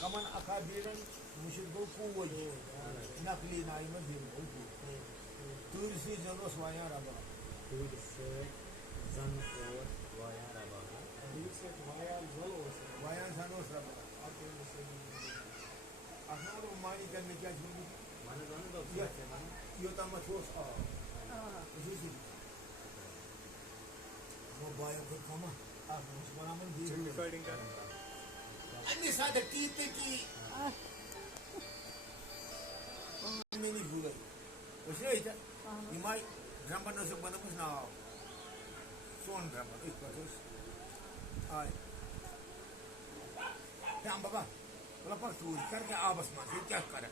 Kaman akabirin müşrik gol kuvoy. Nakli naima bir gol bu. Turisi janos vaya raba. Turisi janos vaya raba. Turisi vaya janos. Vaya janos raba. Akna ro mani karne kya chhiye? Mane dono do. Yo tamat hos a. Turisi. Mo baya ko kama. Ah, musmana man di. Recording kar. Anni sada tipe ki. Meni bulay. Oshe ita. Imai drama no sok banamus na. Son drama ik patos. Ay. Tam baba. Wala par tu kar ke abas ma kya kara.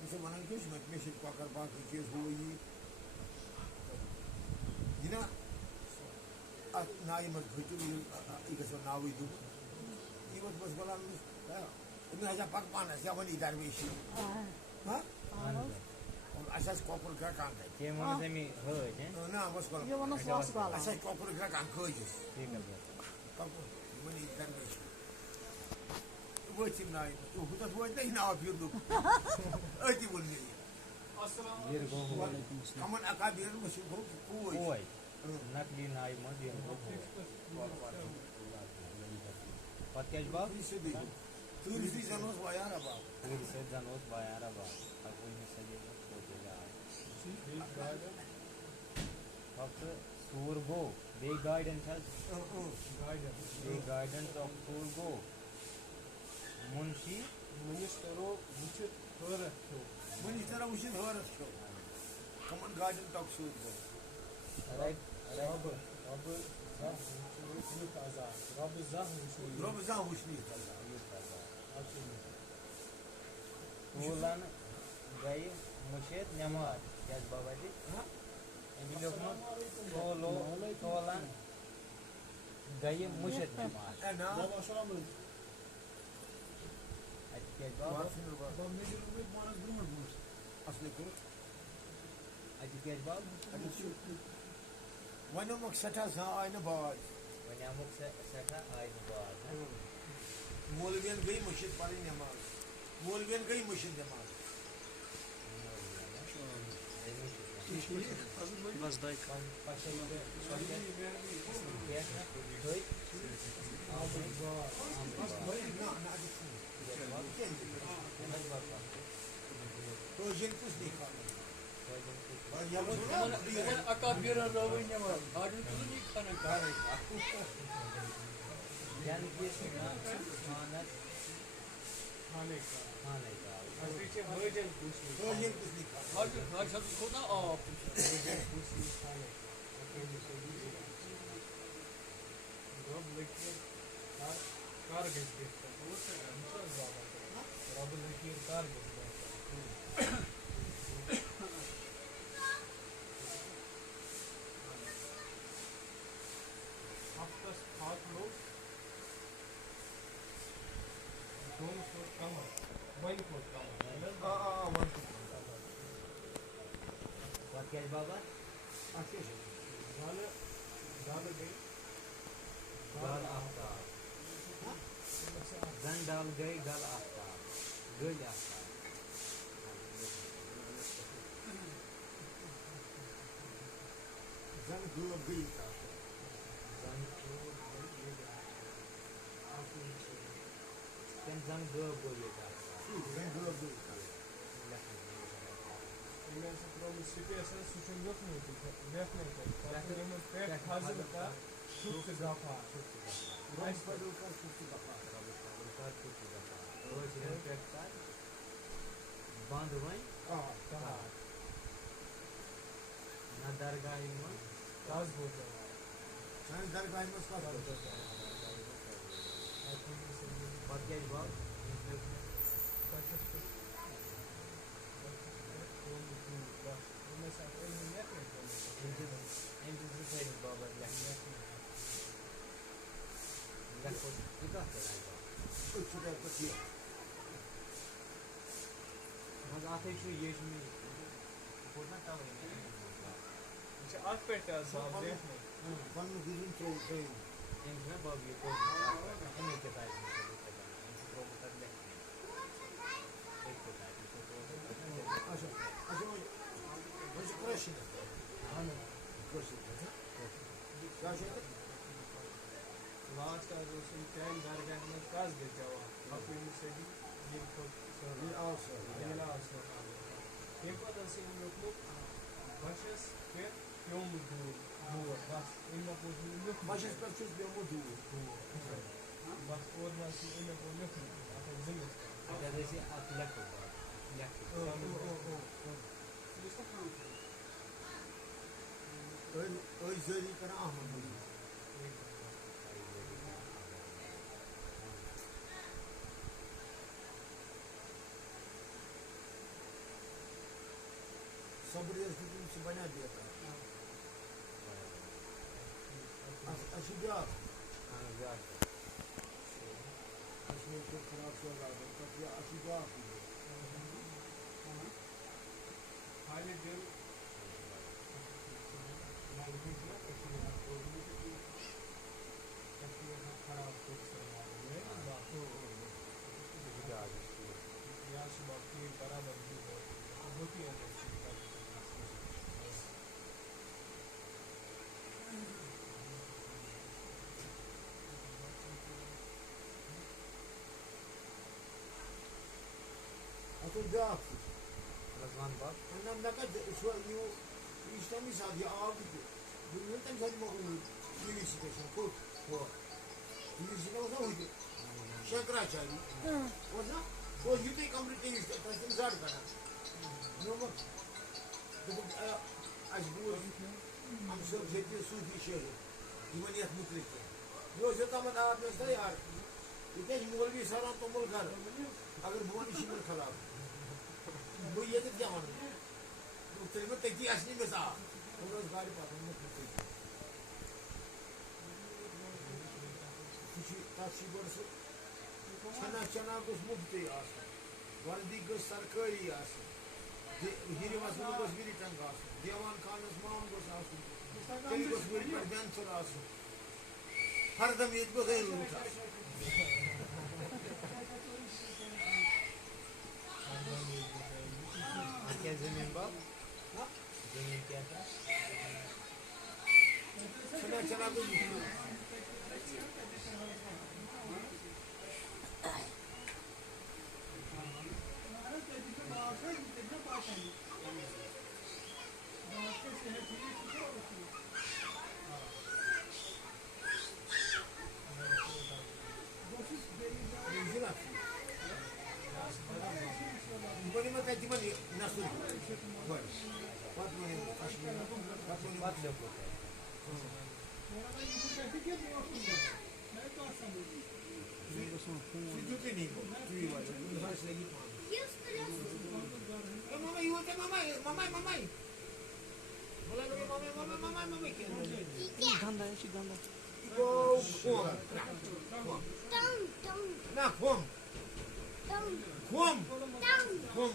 Musse manan kuch میں سے پکڑ باقی چیز ہوئی جنا نائی مت گھٹو یہ ناوی دو یہ بس بلا میں ہزا پک پانا سے ونی درویشی ہاں اور اساس کوپر کا کام ہے کہ من زمین ہے نا بس بلا یہ ونس واس بالا اساس کوپر کا کام کھوجس ٹھیک ہے کوپر ونی درویشی وہ چھ نائی تو خود تو نہیں نا پھر دو اتی ونی السلام علیکم کمن اکابر مشو کوئی نقلی نائی مد یہ پتہ باب تورسی جنوس ویا ربا تورسی جنوس ویا ربا اکو میں سجے ہوتے جا وقت سور گو بے گائیڈنس آف سور گو منشی منسٹرو وچت حرت چھو منسٹر وچت حرت چھو کمن گاڑن تک سور گو رب زاہ وشنی تولن گئی مشید نماز کیا بابا جی تولن گئی مشید نماز ون سٹھا زا آئی نا باز ون سٹھا آئی باز مولوین گئی مشید پڑھ نماز مولوین گئی مشید نماز بس دائی اکابر روی نماز آڈن تو نہیں کھانا کھانے یعنی کہ سمانت کھانے کا پیچھے بھجن پوچھنے آج سب خدا آپ بھجن پوچھنے کھانے رب لکیر کار گز دیتا رب لکیر کار گز دیتا ہفتس ہاتھ لوگ دونوں فوٹ کم ہے ون فوٹ کم ہے اور کیا بابا زال گئی گل آفتاب زن ڈال گئی گل آفتاب گل آفتاب زن گل گئی زن گل گولی کا زن گل گئی میں سے پروم سپیس ہے سوچن لکھنے کی لیکھنے کو میں پیٹ حاضر کا شکر گافا رائس پڑو کا سوچ دفعہ روز پیٹ کر بند وائن کہا نہ درگاہ میں راز بوتا سن درگاہ میں کا اور کیا باب مثال علمی لیکھنے کو أسۍ چھِ تَتہِ پٮ۪ٹھ یہِ یہ چھِ اَتھ پٮ۪ٹھ تہِ حظ باب لیکھنے پَنُن گُزرُن ترٛٲوِو اچھا اچھا وۄنۍ چھِ کٲشِر کٲشِر کیٛاہ چھِ اَتھ لاسٹ حظ اوس یِم چانہِ درگاہ منٛز کَس گژھِ جواب اَکوُہمہِ صدی ییٚلہِ کھوٚت یہِ آو سۄ ییٚلہِ آو سۄ تَمہِ پَتہٕ اوس أمۍ لیوٚکھمُت بَچَس پٮ۪ٹھ پیوٚمُت دود بَس أمۍ مۄکلوو لیوٚکھمُت بَچَس پٮ۪ٹھ چھُس پیوٚمُت دوٗر بَس اور نہ چھُ أمۍ مۄکلوو لیوٚکھمُت اَتھ ٲسۍ زٔمِس أسۍ زٲری کران احمد مٔجیٖد صبرِ ٲسۍ دیُتمُت سُہ بَنیٛا بیکار اَسہِ چھِ بیٛاکھ کشمیٖر چھُ خراب سوداگر پَتہٕ یہِ اَسہِ چھِ بیٛاکھ خالد دِل خراب یا چھُ باقٕے برابر ہوتی ہے اَتھ اوس بیٛاکھ نہ مےٚ کَتہِ سُہ یہِ چھُ تَمی ساتہٕ یہِ آو تہِ بہٕ نہٕ تَمہِ ساتہٕ مۄکلومُت ٹی وی سِٹیشن کوٚت ٹی وی سِٹیشن اوس نا ہُتہِ شنکراچاری اوس نا سُہ اوس یُتُے کَمرٕ ٹی وی تَتہِ ٲسۍ تِم زَڈ کَڑان مےٚ ووٚنمَکھ دوٚپُکھ اَسہِ بوٗز اَمہِ صٲب چھِ ییٚتہِ صوٗفی شٲعر یِمن یَتھ مُتعلِق تہِ مےٚ اوس یوٚتامَتھ آب مےٚ ٲس تیار ییٚتہِ حظ چھِ مولوی سَران توٚمُل گرٕ اگر بہٕ وَنہٕ یہِ چھِ یِمن خلاف بہٕ ییٚتٮ۪تھ کیٛاہ وَنہٕ دوٚپُکھ تیٚلہِ وۄنۍ تٔتی اَسہِ نِمِس آب بہٕ اوس گاڑِ پَتہٕ ووٚنمُت تٔتی سُہ چھُ تَتھ چھِ گۄڈٕ سُہ چھنا چنا گوٚژھ مُفتٕے آسُن وردی گٔژھ سرکٲری آسٕنۍ ہِرِ وَسنُک گوٚژھ وِرِ ٹنٛگ آسُن دیوان خانَس مام گوٚژھ آسُن تیٚلہِ گوٚژھ وٕرِ پٮ۪ٹھ بینسُر آسُن ہردم ییٚتہِ گوٚژھ روٗٹ آسُن زمین باپ ہاں زمین کیا تھا چھنا چنا گوٚژھ مُفتٕے بہٕ نِمہٕ تَتہِ تِمن یہِ نَسُن گۄڈٕ پَتہٕ وَنہٕ بہٕ کشمیٖر پَتہٕ وَنہٕ بہٕ سُہ دیُتُے نہٕ ٹی وی والٮ۪ن لَگہِ پانہٕ مما یوٗت ژےٚ مما مما مماے بہٕ لَگہٕ مما مما مما مما کیٚنٛہہ گوٚو نہ کھوٚم کھوٚم کھوٚم